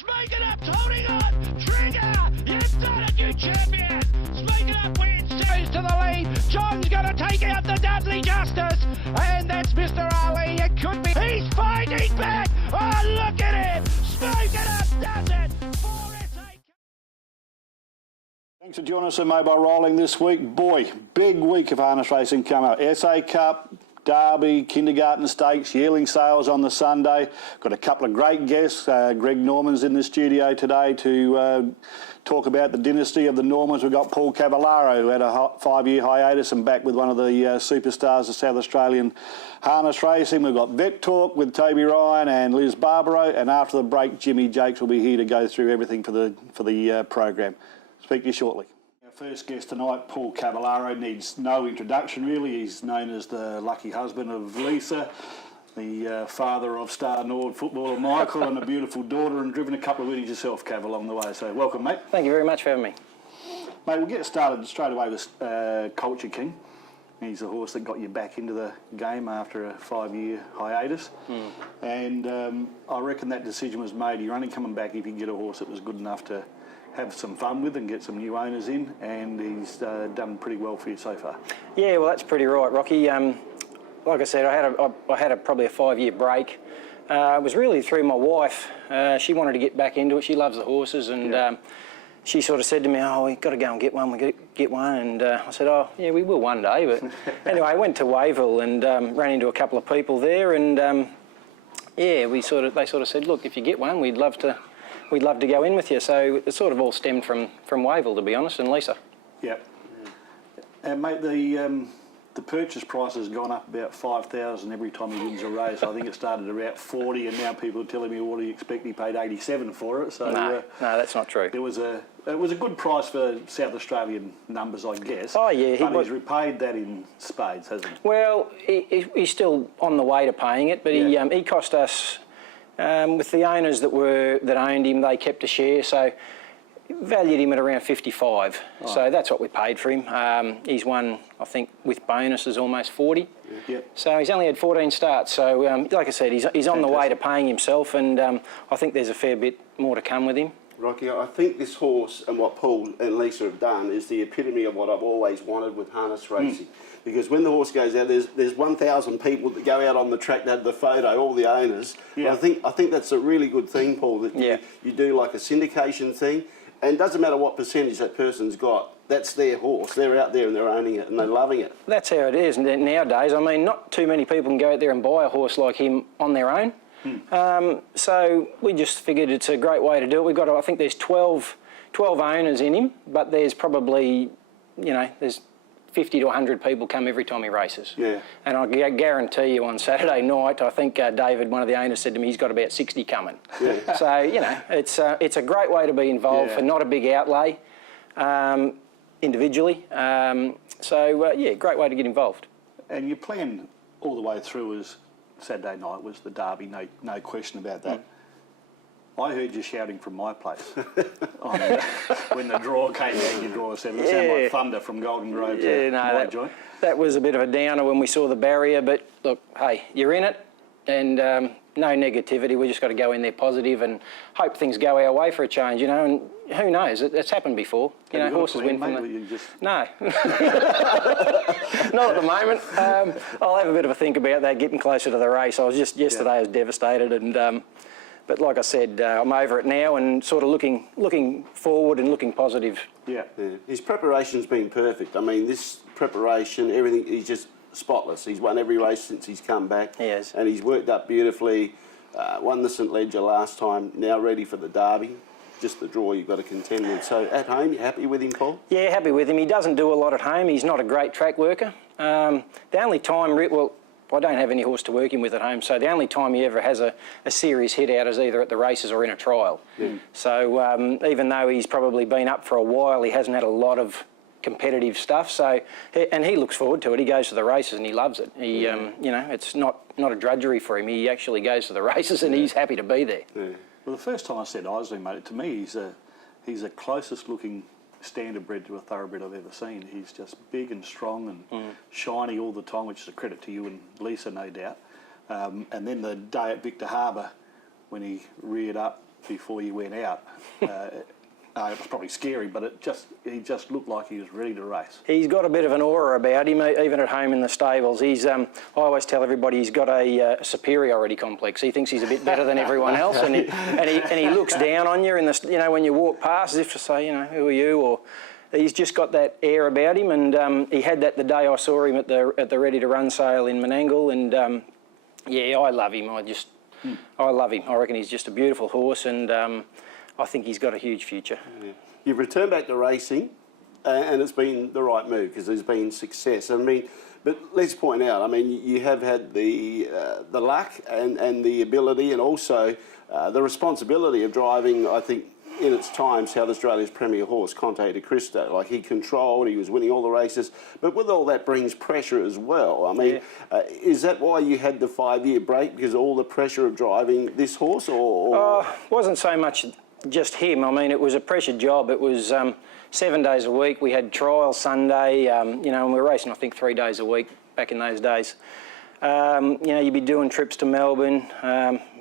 Speak it up, holding on, Trigger, you've done it, you champion. Speak it up, wins, goes to the lead. John's going to take out the Dudley Justice, and that's Mr. Ali. It could be, he's fighting back. Oh, look at him. Speak it up, does it. Thanks for joining us on Mobile Rolling this week. Boy, big week of harness racing coming up. SA Cup, Derby, Kindergarten Stakes, yearling sales on the Sunday. Got a couple of great guests. Greg Norman's in the studio today to talk about the dynasty of the Normans. We've got Paul Cavallaro, who had a 5-year hiatus and back with one of the superstars of South Australian harness racing. We've got Vet Talk with Toby Ryan and Liz Barbaro. And after the break, Jacques will be here to go through everything for the program. Speak to you shortly. Our first guest tonight, Paul Cavallaro, needs no introduction really. He's known as the lucky husband of Lisa, the father of star Nord footballer Michael, and a beautiful daughter, and driven a couple of winnings yourself, Cav, along the way. So welcome, mate. Thank you very much for having me. Mate, we'll get started straight away with Culture King. He's a horse that got you back into the game after a 5-year hiatus. And I reckon that decision was made. You're only coming back if you get a horse that was good enough to have some fun with and get some new owners in, and he's done pretty well for you so far. Yeah, well, that's pretty right, Rocky. Like I said, I had probably a 5-year break. It was really through my wife. She wanted to get back into it. She loves the horses, and she sort of said to me, "Oh, we've got to go and get one. We got to get one." And I said, "Oh, yeah, we will one day." But anyway, I went to Wayville and ran into a couple of people there, and yeah, they sort of said, "Look, if you get one, we'd love to go in with you." So it sort of all stemmed from Wayville, to be honest, and Lisa. Yep. And mate, the purchase price has gone up about 5,000 every time he wins a race. I think it started about 40, and now people are telling me, what do you expect? He paid 87 for it. So no, that's not true. It was a good price for South Australian numbers, I guess. Oh yeah, he's repaid that in spades, hasn't he? Well, he's still on the way to paying it, but he cost us. With the owners that owned him, they kept a share, so valued him at around 55. Oh. So that's what we paid for him. He's won, I think, with bonuses almost 40. Yep. So he's only had 14 starts. So like I said, he's on the way to paying himself, and I think there's a fair bit more to come with him. Rocky, I think this horse and what Paul and Lisa have done is the epitome of what I've always wanted with harness racing. Because when the horse goes out, there's 1,000 people that go out on the track that have the photo, all the owners. Yeah. I think that's a really good thing, Paul, that you do like a syndication thing, and it doesn't matter what percentage that person's got. That's their horse. They're out there and they're owning it and they're loving it. That's how it is nowadays. I mean, not too many people can go out there and buy a horse like him on their own. So we just figured it's a great way to do it. I think there's 12 owners in him, but there's probably, there's 50 to 100 people come every time he races. Yeah. And I guarantee you on Saturday night, I think David, one of the owners, said to me he's got about 60 coming. Yeah. So, it's a great way to be involved for not a big outlay individually. Great way to get involved. And your plan all the way through is Saturday night was the Derby, no question about that. I heard you shouting from my place when the draw came out. You draw a 7. It sounded like thunder from Golden Grove to my joint. That was a bit of a downer when we saw the barrier, but look, hey, you're in it, and no negativity. We just got to go in there positive and hope things go our way for a change, and who knows? It's happened before. Horses win from No. Not at the moment. I'll have a bit of a think about that, getting closer to the race. Yesterday I was devastated, and but like I said, I'm over it now and sort of looking forward and looking positive. Yeah. His preparation's been perfect. I mean, this preparation, everything, he's just spotless. He's won every race since he's come back. He has. And he's worked up beautifully. Won the St Ledger last time, now ready for the Derby. Just the draw you've got to contend with. So at home, you happy with him, Paul? Yeah, happy with him. He doesn't do a lot at home. He's not a great track worker. The only time, I don't have any horse to work him with at home, so the only time he ever has a serious hit out is either at the races or in a trial. So even though he's probably been up for a while, he hasn't had a lot of competitive stuff. So, and he looks forward to it. He goes to the races and he loves it. He, it's not a drudgery for him. He actually goes to the races and he's happy to be there. Well, the first time I said eyes on him, mate, to me he's the closest looking standardbred to a thoroughbred I've ever seen. He's just big and strong and shiny all the time, which is a credit to you and Lisa, no doubt. And then the day at Victor Harbour, when he reared up before you went out. It was probably scary, but he just looked like he was ready to race. He's got a bit of an aura about him, even at home in the stables. I always tell everybody he's got a superiority complex. He thinks he's a bit better than everyone else, and he looks down on you when you walk past, as if to say, who are you? Or he's just got that air about him, and he had that the day I saw him at the Ready to Run sale in Menangle, and yeah, I love him. I love him. I reckon he's just a beautiful horse, and I think he's got a huge future. Yeah. You've returned back to racing, and it's been the right move because there's been success. I mean, but let's point out, I mean, you have had the luck and the ability, and also the responsibility of driving, I think, in its time, South Australia's premier horse, Conte de Cristo. Like, he controlled, he was winning all the races, but with all that brings pressure as well. I mean, is that why you had the 5-year break, because of all the pressure of driving this horse, or? Wasn't so much just him. I mean, it was a pressured job. It was 7 days a week. We had trials Sunday, and we were racing, I think, 3 days a week back in those days. You'd be doing trips to Melbourne.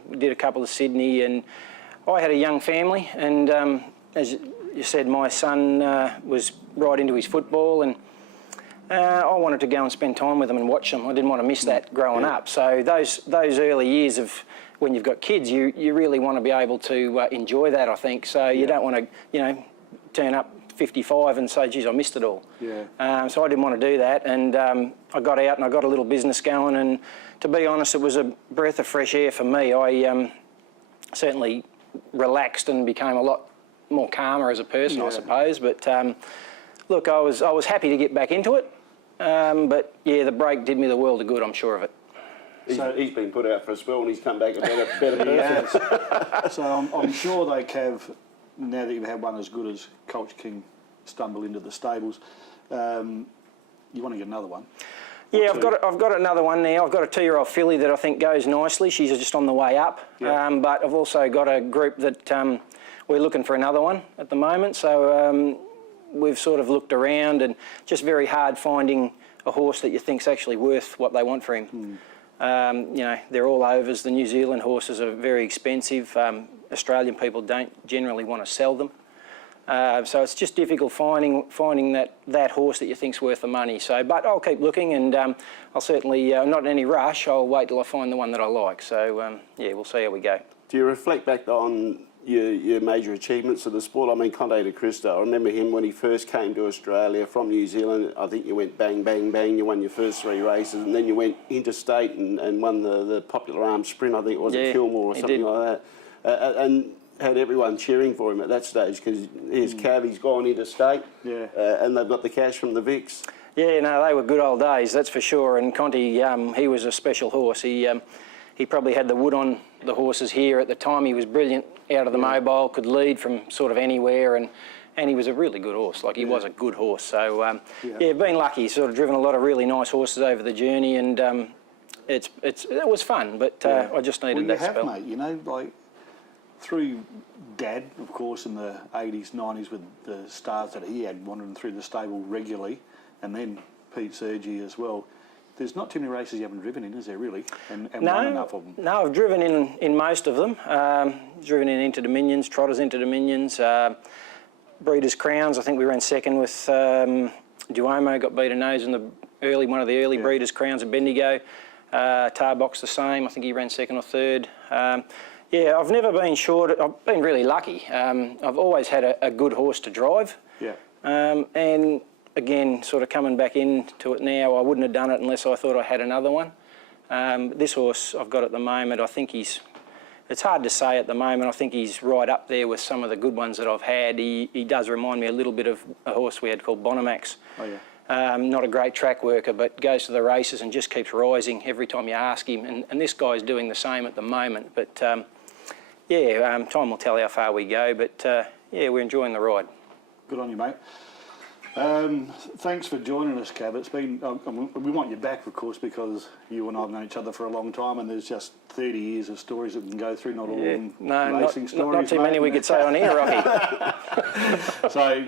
We did a couple of Sydney, and I had a young family, and as you said, my son was right into his football, and I wanted to go and spend time with them and watch them. I didn't want to miss that growing up. So those early years of when you've got kids, you really want to be able to enjoy that, I think. So you don't want to, turn up 55 and say, geez, I missed it all. Yeah. So I didn't want to do that, and I got out and I got a little business going, and to be honest, it was a breath of fresh air for me. I certainly relaxed and became a lot more calmer as a person, I suppose. But look, I was happy to get back into it. But yeah, the break did me the world of good, I'm sure of it. So he's been put out for a spell and he's come back a better person. So I'm sure they, Cav, now that you've had one as good as Coach King stumble into the stables, you want to get another one? Yeah, I've got another one now. I've got a 2-year-old filly that I think goes nicely. She's just on the way up. Yeah. But I've also got a group that we're looking for another one at the moment. So we've sort of looked around, and just very hard finding a horse that you think's actually worth what they want for him. They're all overs. The New Zealand horses are very expensive. Australian people don't generally want to sell them. So it's just difficult finding that horse that you think's worth the money. So, but I'll keep looking, and I'll certainly, not in any rush, I'll wait till I find the one that I like. So, yeah, we'll see how we go. Do you reflect back on your major achievements of the sport? I mean, Conte de Cristo, I remember him when he first came to Australia from New Zealand. I think you went bang, bang, bang. You won your first 3 races, and then you went interstate and won the Popular Arms Sprint, I think it was, at Kilmore or something like that. And had everyone cheering for him at that stage, because here's Cav, he's gone interstate, and they've got the cash from the Vicks. Yeah, no, they were good old days, that's for sure. And Conte, he was a special horse. He probably had the wood on the horses here at the time. He was brilliant out of the mobile, could lead from sort of anywhere, and he was a really good horse. Like, he was a good horse. So yeah, been lucky. Sort of driven a lot of really nice horses over the journey, and it was fun. But I just needed that spell. Mate, like, through Dad, of course, in the 80s, 90s, with the stars that he had wandering through the stable regularly, and then Pete Sergi as well. There's not too many races you haven't driven in, is there, really? And won enough of them. No, I've driven in most of them. Driven in Inter Dominions, Trotters Inter Dominions, Breeders' Crowns. I think we ran second with Duomo, got beat a nose in one of the early Breeders' Crowns at Bendigo. Tarbox the same. I think he ran second or third. Yeah, I've never been short. I've been really lucky. I've always had a good horse to drive. Yeah. And again, sort of coming back into it now, I wouldn't have done it unless I thought I had another one. This horse I've got at the moment, I think it's hard to say at the moment. I think he's right up there with some of the good ones that I've had. He does remind me a little bit of a horse we had called Bonamax. Oh, yeah. Not a great track worker, but goes to the races and just keeps rising every time you ask him. And this guy's doing the same at the moment. But time will tell how far we go. But yeah, we're enjoying the ride. Good on you, mate. Thanks for joining us, Cav. It's been, we want you back, of course, because you and I have known each other for a long time, and there's just 30 years of stories that we can go through, not all of them racing stories. Not too many we could say on here, Rocky. So,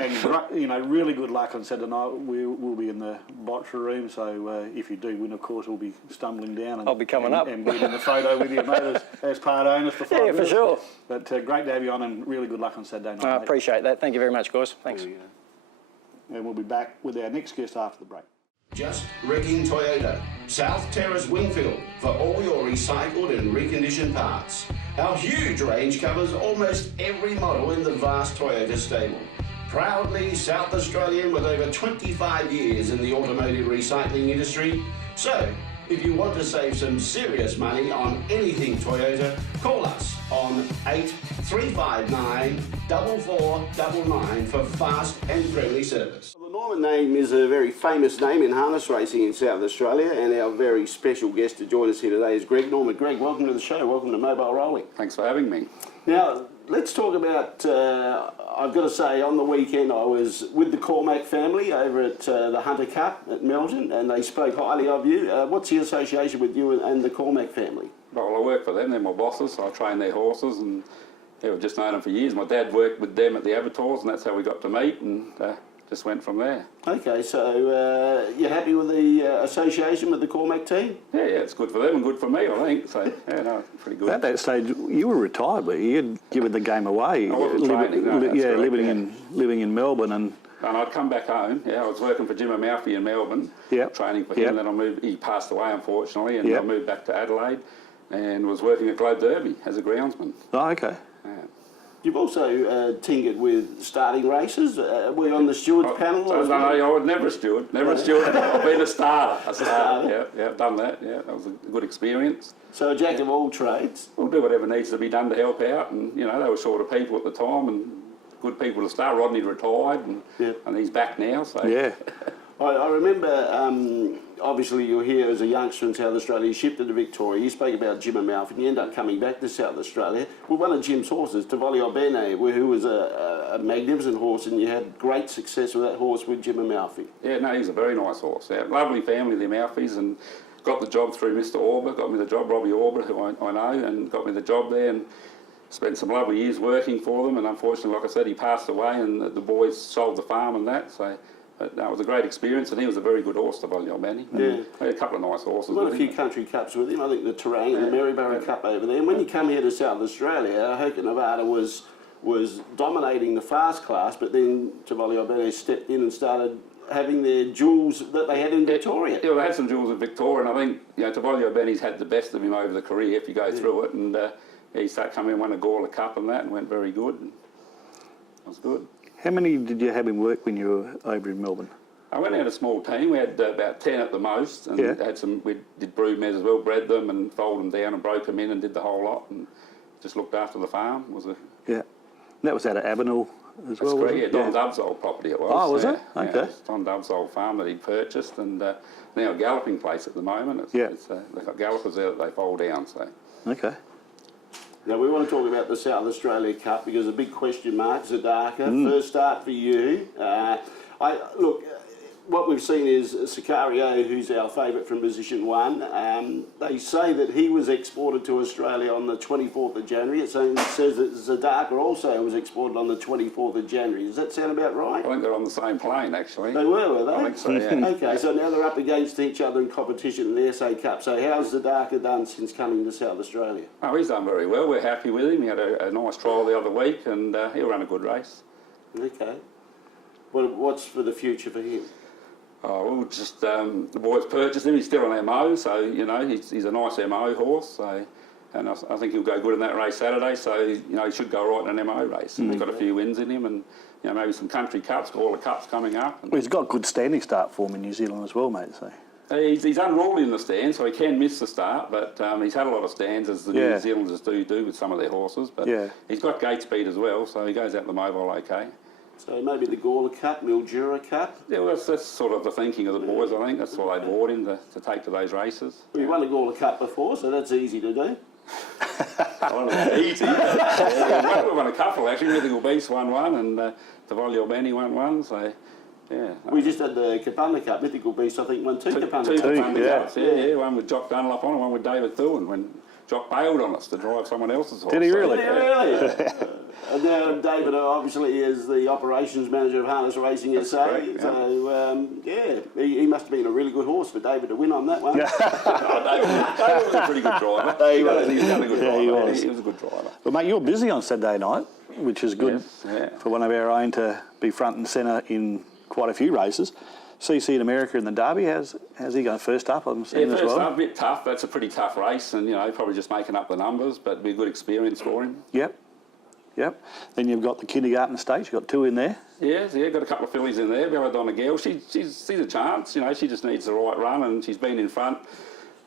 And really good luck on Saturday night. We'll be in the botcher room, so if you do win, of course, we'll be stumbling down. And, I'll be coming up. And being in the photo with you, mate, as part owners for 5 Yeah, minutes. for sure. But great to have you on, and really good luck on Saturday night. I mate. appreciate that. Thank you very much, guys. Thanks. And we'll be back with our next guest after the break. Just Wrecking Toyota, South Terrace Wingfield, for all your recycled and reconditioned parts. Our huge range covers almost every model in the vast Toyota stable. Proudly South Australian with over 25 years in the automotive recycling industry. So, if you want to save some serious money on anything Toyota, call us on 8359 4499 for fast and friendly service. The Norman name is a very famous name in harness racing in South Australia, and our very special guest to join us here today is Greg Norman. Greg, welcome to the show. Welcome to Mobile Rolling. Thanks for having me. Now, let's talk about, I've got to say, on the weekend I was with the Cormac family over at the Hunter Cup at Melton, and they spoke highly of you. What's the association with you and the Cormac family? Well, I work for them, they're my bosses, so I train their horses, and we've just known them for years. My dad worked with them at the Abattoirs, and that's how we got to meet, and just went from there. Okay, so you're happy with the association with the Cormac team? Yeah, it's good for them and good for me, I think, so yeah, no, pretty good. At that stage, you were retired, but you'd given the game away. I wasn't training, no, that's correct, living in Melbourne, and I'd come back home, I was working for Jim Amalfi in Melbourne, training for him, then I moved, he passed away unfortunately, and I moved back to Adelaide and was working at Globe Derby as a groundsman. Oh, okay. Yeah. You've also tinkered with starting races. Were you on the stewards panel? No, I was never a steward. Never a steward. I've been a starter. Yeah, done that. Yeah, that was a good experience. So a jack of all trades. We'll do whatever needs to be done to help out, and they were short of people at the time, and good people to start. Rodney retired, and he's back now. So yeah. I remember, obviously you're here as a youngster in South Australia, you shifted to Victoria, you spoke about Jim Amalfi, and you ended up coming back to South Australia with one of Jim's horses, Toby Ryan, who was a magnificent horse, and you had great success with that horse with Jim Amalfi. Yeah, no, he's a very nice horse. Yeah, lovely family, the Amalfis, and got the job through Mr. Auber, got me the job, Robbie Auber, who I know, and got me the job there, and spent some lovely years working for them, and unfortunately, like I said, he passed away, and the boys sold the farm and that, so that was a great experience, and he was a very good horse, the Toby. Yeah. Had a couple of nice horses. We've got a few country cups with him. I think the Terrain and the Maryborough Cup over there. And when you come here to South Australia, Hoka Nevada was dominating the fast class, but then Toby Ryan stepped in and started having their jewels that they had in Victoria. Yeah, they had some jewels in Victoria, and I think Toby Ryan's had the best of him over the career if you go through it, and he started coming in, won a Gawler Cup and that, and went very good. And it was good. How many did you have him work when you were over in Melbourne? I went out a small team. We had about 10 at the most, and had some. We did brood mares as well, bred them and folded them down and broke them in and did the whole lot, and just looked after the farm. And that was out at Avenel as well. That's correct. Don Dove's old property it was. Oh, was it? Okay. Yeah, it's Don Dove's old farm that he'd purchased, and now a galloping place at the moment. They've got gallopers there that they fold down. So. Okay. Now, we want to talk about the South Australia Cup because a big question mark, Zadaka, first start for you. Look, what we've seen is Sicario, who's our favourite from position 1. They say that he was exported to Australia on the 24th of January. It says that Zadaka also was exported on the 24th of January. Does that sound about right? I think they're on the same plane, actually. They were they? I think so, yeah. Okay, so now they're up against each other in competition in the SA Cup. So how's Zadaka done since coming to South Australia? Oh, he's done very well. We're happy with him. He had a nice trial the other week, and he'll run a good race. Okay. What's for the future for him? Oh, well, just the boys purchased him. He's still an MO, so he's a nice MO horse. So, and I think he'll go good in that race Saturday. So he should go right in an MO race. He's got a few wins in him, and maybe some country cups, all the cups coming up. Well, he's got good standing start form in New Zealand as well, mate. So he's unruly in the stand, so he can miss the start. But he's had a lot of stands, as the New Zealanders do with some of their horses. But he's got gate speed as well, so he goes out the Mobile okay. So maybe the Gawler Cup, Mildura Cup? Yeah, well, that's sort of the thinking of the boys, I think. That's why they bought him, to take to those races. Well, you won a Gawler Cup before, so that's easy to do. Easy. We won a couple, actually. Mythical Beast won one, and Toby Ryan won one, so... Yeah. We just had the Capunda Cup. Mythical Beast, I think, won two Capunda Cups. Two Capunda Cups, yeah. One with Jock Dunlop on and one with David Thorne, when Jock bailed on us to drive someone else's horse. Did he really? Did he really? David obviously is the operations manager of Harness Racing SA. correct, yeah. So he must have been a really good horse for David to win on that one. David was a pretty good driver. He was a good driver. he was. He was a good driver. But mate, you're busy on Saturday night, which is good Yeah. for one of our own to be front and centre in quite a few races. CC in America in the Derby, how's he going first up? I'm seeing as First well. up, a bit tough. That's a pretty tough race, and probably just making up the numbers, but it'd be a good experience for him. Yep. Then you've got the kindergarten stakes. You've got 2 in there. Yeah, got a couple of fillies in there. Belladonna Girl, she's a chance. She just needs the right run, and she's been in front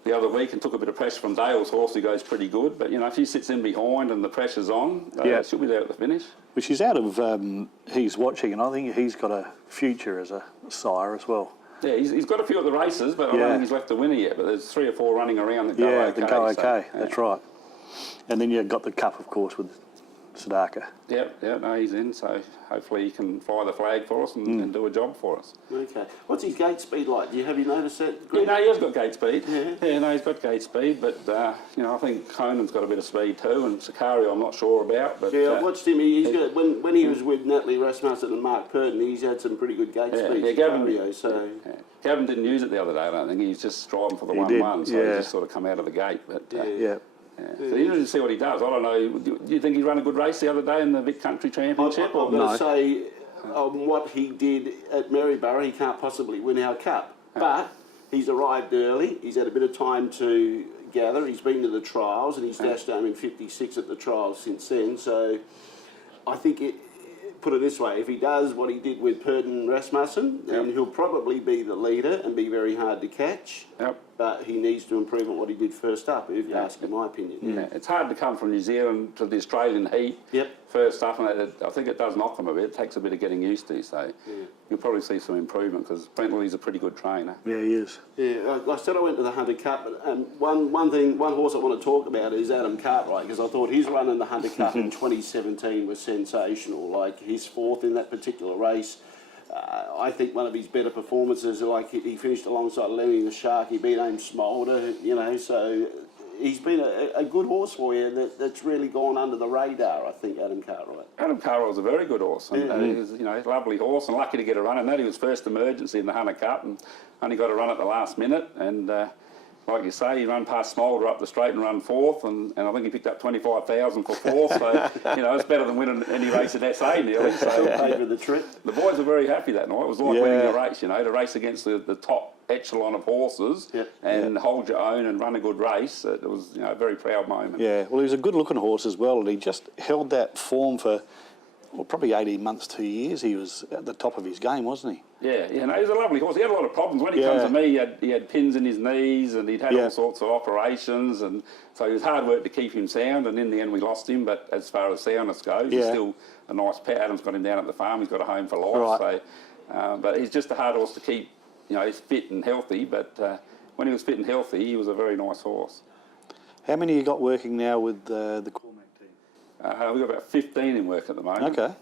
the other week and took a bit of pressure from Dale's horse, who goes pretty good. But if she sits in behind and the pressure's on, she'll be there at the finish. Which is out of he's watching, and I think he's got a future as a sire as well. Yeah, he's got a few at the races, but I don't think he's left the winner yet. But there's 3 or 4 running around that go okay. That go okay. So, That's right. And then you've got the Cup, of course, with Sadaka. No, he's in, so hopefully he can fly the flag for us and do a job for us. Okay. What's his gate speed like? Have you noticed that? Yeah, no, he has got gate speed. Yeah. He's got gate speed, but I think Conan's got a bit of speed too, and Sicario I'm not sure about. But I watched him. He's got, when he was with Natalie Rasmussen and Mark Purden, he's had some pretty good gate speed. Gavin didn't use it the other day. I don't think he's just striving for the 1-1, so he just sort of come out of the gate. But so you need to see what he does. I don't know. Do you think he ran a good race the other day in the Vic Country Championship? I'm going to say on what he did at Maryborough, he can't possibly win our cup. But he's arrived early. He's had a bit of time to gather. He's been to the trials and he's dashed home in 56 at the trials since then. So I think put it this way, if he does what he did with Purden Rasmussen, then he'll probably be the leader and be very hard to catch. But he needs to improve on what he did first up, if you ask in my opinion. It's hard to come from New Zealand to the Australian heat first up, and I think it does knock him a bit. It takes a bit of getting used to, so you'll probably see some improvement because Brentley's a pretty good trainer. Yeah, he is. Yeah, like I said, I went to the Hunter Cup, and one horse I want to talk about is Adam Cartwright, because I thought his run in the Hunter Cup in 2017 was sensational. Like his 4th in that particular race. I think one of his better performances, like he finished alongside Lemmy the Shark, he beat Ames Smolder, so he's been a good horse for you that's really gone under the radar, I think, Adam Cartwright. Adam Cartwright's a very good horse, and he was, a lovely horse, and lucky to get a run in that. He was first emergency in the Hunter Cup, and only got a run at the last minute, and like you say, he ran past Smolder up the straight and run 4th, and I think he picked up 25,000 for 4th, so, it's better than winning any race at SA nearly. So paid for the trip. The boys were very happy that night. It was like winning a race, to race against the top echelon of horses and hold your own and run a good race. It was, a very proud moment. Yeah, well, he was a good-looking horse as well, and he just held that form for probably 18 months, 2 years. He was at the top of his game, wasn't he? Yeah, he was a lovely horse. He had a lot of problems. When he comes to me, he had pins in his knees and he'd had all sorts of operations, and so it was hard work to keep him sound, and in the end we lost him, but as far as soundness goes, he's still a nice pet. Adam's got him down at the farm. He's got a home for life. Right. So, but he's just a hard horse to keep, he's fit and healthy, but when he was fit and healthy, he was a very nice horse. How many you got working now with the Cormac team? We've got about 15 in work at the moment. Okay.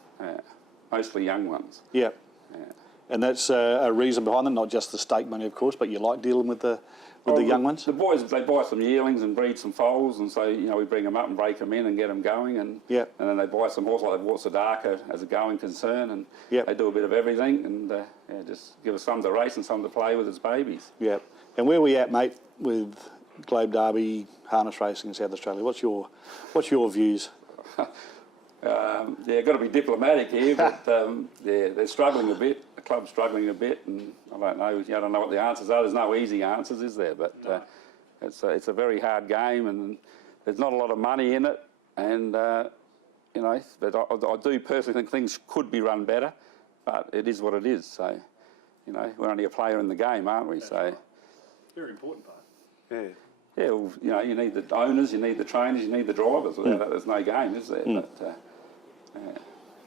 Mostly young ones. Yep. And that's a reason behind it, not just the stake money, of course, but you like dealing with the young ones? The boys, they buy some yearlings and breed some foals, and so, we bring them up and break them in and get them going, and then they buy some horse, like they bought Sadaka as a going concern, and they do a bit of everything, and just give us some to race and some to play with as babies. Yep. And where are we at, mate, with Globe Derby, harness racing in South Australia? What's your views? Got to be diplomatic here, but they're struggling a bit. The club's struggling a bit, and I don't know. I don't know what the answers are. There's no easy answers, is there? But it's a very hard game, and there's not a lot of money in it. And but I do personally think things could be run better, but it is what it is. So we're only a player in the game, aren't we? So very important part. Yeah. Yeah, well, you need the owners, you need the trainers, you need the drivers. Without that, there's no game, is there? But,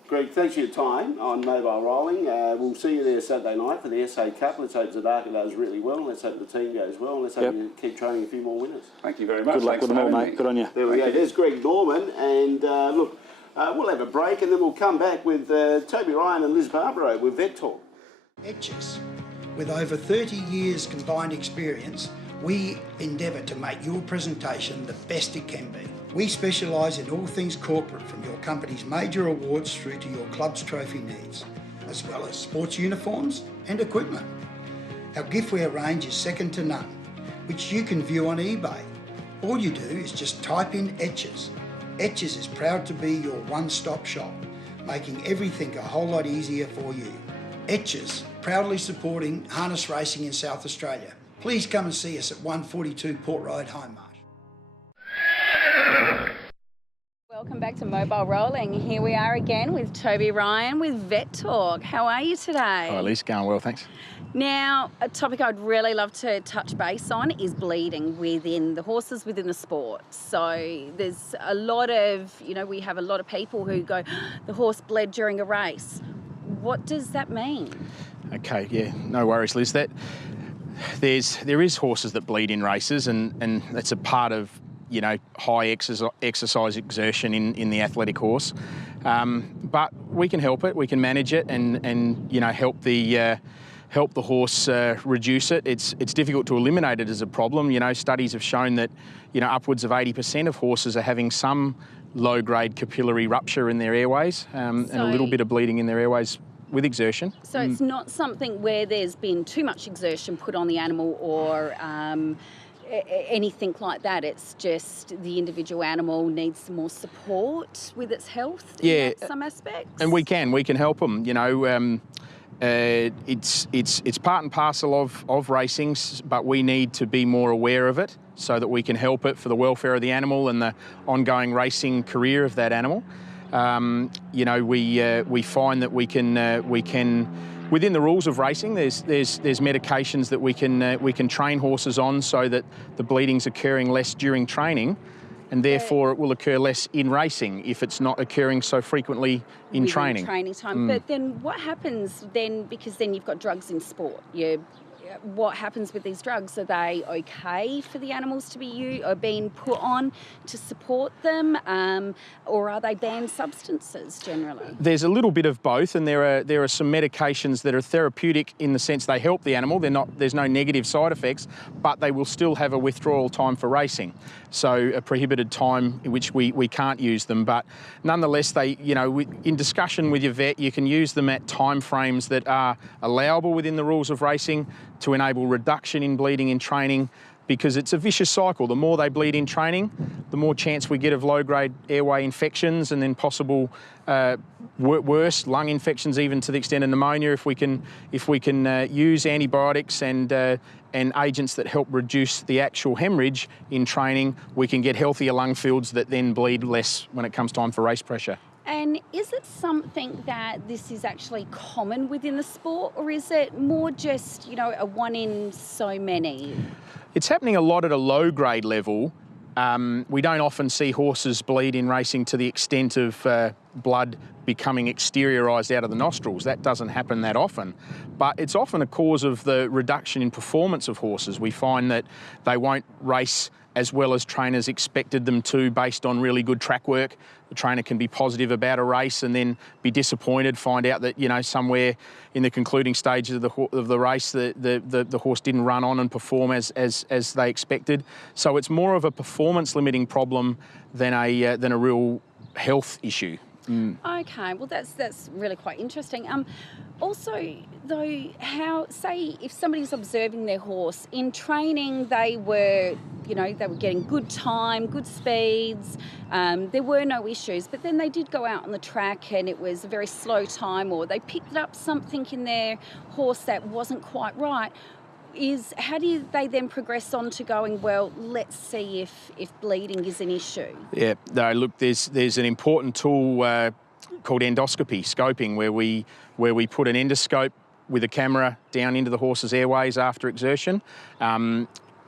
Greg, thanks for your time on Mobile Rolling. We'll see you there Saturday night for the SA Cup. Let's hope Zadaka does really well. Let's hope the team goes well. Let's hope you keep training a few more winners. Thank you very much. Good luck with them all, mate. Good on you. There we go. There's Greg Norman. And look, we'll have a break and then we'll come back with Toby Ryan and Liz Barbaro with Vet Talk. Etches. With over 30 years combined experience, we endeavour to make your presentation the best it can be. We specialise in all things corporate, from your company's major awards through to your club's trophy needs, as well as sports uniforms and equipment. Our giftware range is second to none, which you can view on eBay. All you do is just type in Etches. Etches is proud to be your one-stop shop, making everything a whole lot easier for you. Etches, proudly supporting harness racing in South Australia. Please come and see us at 142 Port Road, Hindmarsh. Welcome back to Mobile Rolling. Here we are again with Toby Ryan with Vet Talk. How are you today? Hi, Liz. Going well, thanks. Now, a topic I'd really love to touch base on is bleeding within the horses, within the sport. So there's a lot of, we have a lot of people who go, the horse bled during a race. What does that mean? Okay, yeah, no worries, Liz. There is horses that bleed in races, and that's a part of high exercise exertion in the athletic horse. But we can help it, we can manage it, and help the horse reduce it. It's difficult to eliminate it as a problem. Studies have shown that upwards of 80% of horses are having some low-grade capillary rupture in their airways, and a little bit of bleeding in their airways with exertion. So it's not something where there's been too much exertion put on the animal or anything like that. It's just the individual animal needs some more support with its health in some aspects. And we can help them. It's part and parcel of racing, but we need to be more aware of it so that we can help it for the welfare of the animal and the ongoing racing career of that animal. We find that we can within the rules of racing, there's medications that we can train horses on so that the bleeding's occurring less during training, and therefore it will occur less in racing if it's not occurring so frequently in training. Training time. But then what happens then, because then you've got drugs in sport? What happens with these drugs? Are they okay for the animals to be being put on to support them, or are they banned substances generally? There's a little bit of both, and there are some medications that are therapeutic in the sense they help the animal. There's no negative side effects, but they will still have a withdrawal time for racing, so a prohibited time in which we can't use them. But nonetheless, in discussion with your vet, you can use them at time frames that are allowable within the rules of racing to enable reduction in bleeding in training, because it's a vicious cycle. The more they bleed in training, the more chance we get of low-grade airway infections, and then possible worse lung infections, even to the extent of pneumonia. If we can use antibiotics and agents that help reduce the actual hemorrhage in training, we can get healthier lung fields that then bleed less when it comes time for race pressure. And is it something that this is actually common within the sport, or is it more just, a one in so many? It's happening a lot at a low-grade level. We don't often see horses bleed in racing to the extent of blood becoming exteriorised out of the nostrils. That doesn't happen that often. But it's often a cause of the reduction in performance of horses. We find that they won't race as well as trainers expected them to based on really good track work. The trainer can be positive about a race and then be disappointed, find out that, somewhere in the concluding stages of the race, the horse didn't run on and perform as they expected. So it's more of a performance limiting problem than a real health issue. Okay, well that's really quite interesting. Also, though, say if somebody's observing their horse in training, they were getting good time, good speeds, there were no issues, but then they did go out on the track and it was a very slow time, or they picked up something in their horse that wasn't quite right. How do they then progress on to going, well, let's see if bleeding is an issue? Yeah, no, look, there's an important tool called endoscopy, scoping, where we put an endoscope with a camera down into the horse's airways after exertion.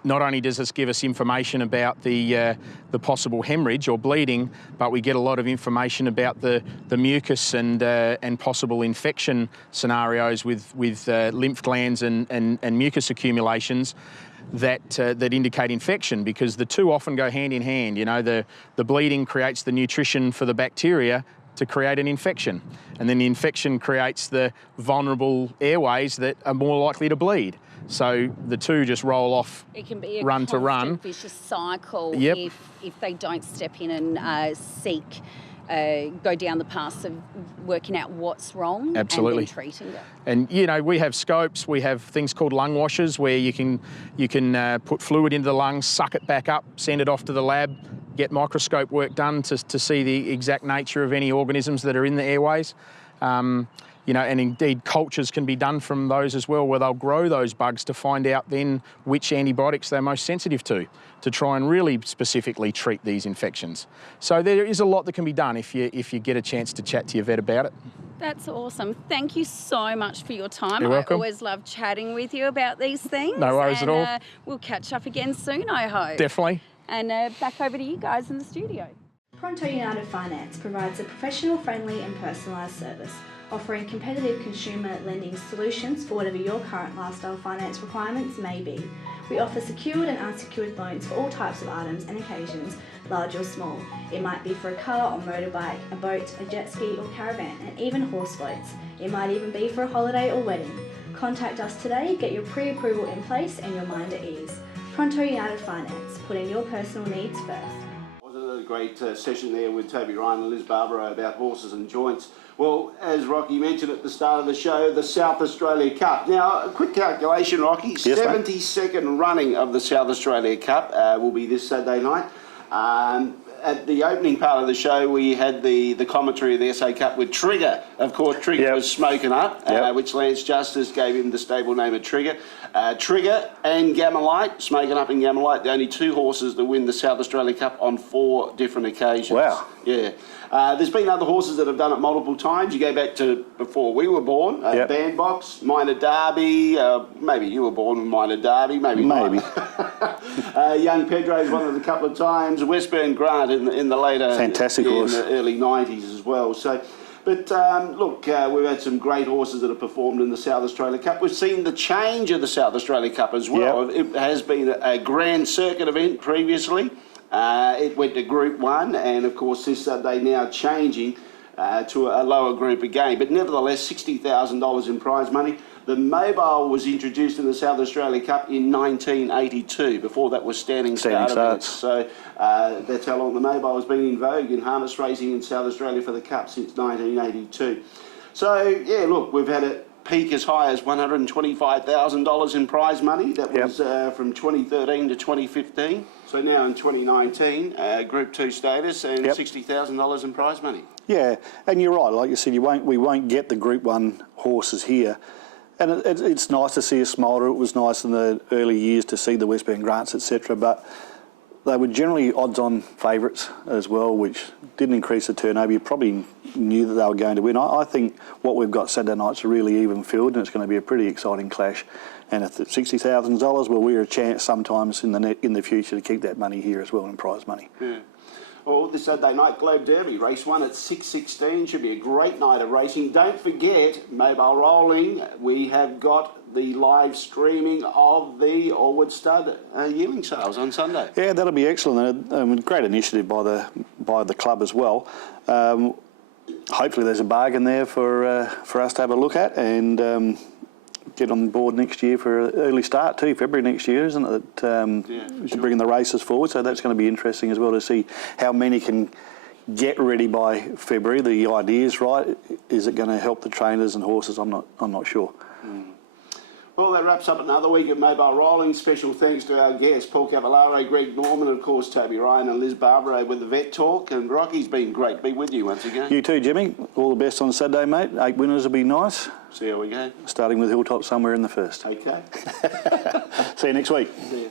Not only does this give us information about the possible hemorrhage or bleeding, but we get a lot of information about the mucus and possible infection scenarios with lymph glands and mucus accumulations that indicate infection, because the two often go hand in hand. The bleeding creates the nutrition for the bacteria to create an infection. And then the infection creates the vulnerable airways that are more likely to bleed. So the two just roll off, it can be a run to run. vicious cycle Yep. if they don't step in and go down the path of working out what's wrong. Absolutely. And then treating it. And you know, we have scopes, we have things called lung washers where you can put fluid into the lungs, suck it back up, send it off to the lab, get microscope work done to see the exact nature of any organisms that are in the airways. You know, and indeed cultures can be done from those as well, where they'll grow those bugs to find out then which antibiotics they're most sensitive to try and really specifically treat these infections. So there is a lot that can be done if you get a chance to chat to your vet about it. That's awesome. Thank you so much for your time. You're welcome. I always love chatting with you about these things. No worries at all. We'll catch up again soon, I hope. Definitely. And back over to you guys in the studio. Pronto United Finance provides a professional, friendly and personalised service, offering competitive consumer lending solutions for whatever your current lifestyle finance requirements may be. We offer secured and unsecured loans for all types of items and occasions, large or small. It might be for a car or motorbike, a boat, a jet ski or caravan, and even horse floats. It might even be for a holiday or wedding. Contact us today, get your pre-approval in place and your mind at ease. Pronto United Finance, putting your personal needs first. Wasn't it a great session there with Toby Ryan and Liz Barbaro about horses and joints? Well, as Rocky mentioned at the start of the show, the South Australia Cup. Now, a quick calculation, Rocky. Yes, 72nd running of the South Australia Cup will be this Saturday night. At the opening part of the show, we had the commentary of the SA Cup with Trigger. Of course, Trigger was smoking up, which Lance Justice gave him the stable name of Trigger. Trigger and Gamma Light, smoking up in Gamma Light, the only two horses to win the South Australia Cup on 4 different occasions. Wow. Yeah. There's been other horses that have done it multiple times. You go back to before we were born, Bandbox, Minor Derby, maybe you were born with Minor Derby, maybe not. Young Pedro's won it a couple of times, Westburn Grant in the later... Fantastic horse. In the early 90s as well. So, but look, we've had some great horses that have performed in the South Australia Cup. We've seen the change of the South Australia Cup as well. It has been a grand circuit event previously. It went to Group 1, and of course this Saturday now changing to a lower group again. But nevertheless, $60,000 in prize money. The mobile was introduced in the South Australia Cup in 1982. Before that was standing start events. So that's how long the mobile has been in vogue in harness racing in South Australia for the Cup since 1982. So yeah, look, we've had a peak as high as $125,000 in prize money. That was from 2013 to 2015. So now in 2019, Group 2 status and $60,000 in prize money. Yeah, and you're right. Like you said, we won't get the Group 1 horses here. And it's nice to see a Smolder. It was nice in the early years to see the Westburn Grants, etc. But they were generally odds-on favourites as well, which didn't increase the turnover. You probably knew that they were going to win. I think what we've got Saturday night's a really even field, and it's going to be a pretty exciting clash. And if it's $60,000, well, we're a chance sometimes in the future to keep that money here as well in prize money. Yeah. Well, this Saturday night, Globe Derby, race 1 at 6:16. Should be a great night of racing. Don't forget, mobile rolling, we have got the live streaming of the Allwood Stud yearling sales on Sunday. Yeah, that'll be excellent. Great initiative by the club as well. Hopefully there's a bargain there for us to have a look at and get on board next year for an early start too, February next year, isn't it? To bring the races forward, so that's going to be interesting as well to see how many can get ready by February. The idea is right. Is it going to help the trainers and horses? I'm not sure. Well, that wraps up another week of Mobile Rolling. Special thanks to our guests, Paul Cavallaro, Greg Norman, and of course Toby Ryan and Liz Barbaro with the Vet Talk. And Rocky's been great to be with you once again. You too, Jimmy. All the best on Saturday, mate. 8 winners will be nice. See how we go. Starting with Hilltop somewhere in the first. Okay. See you next week. See you.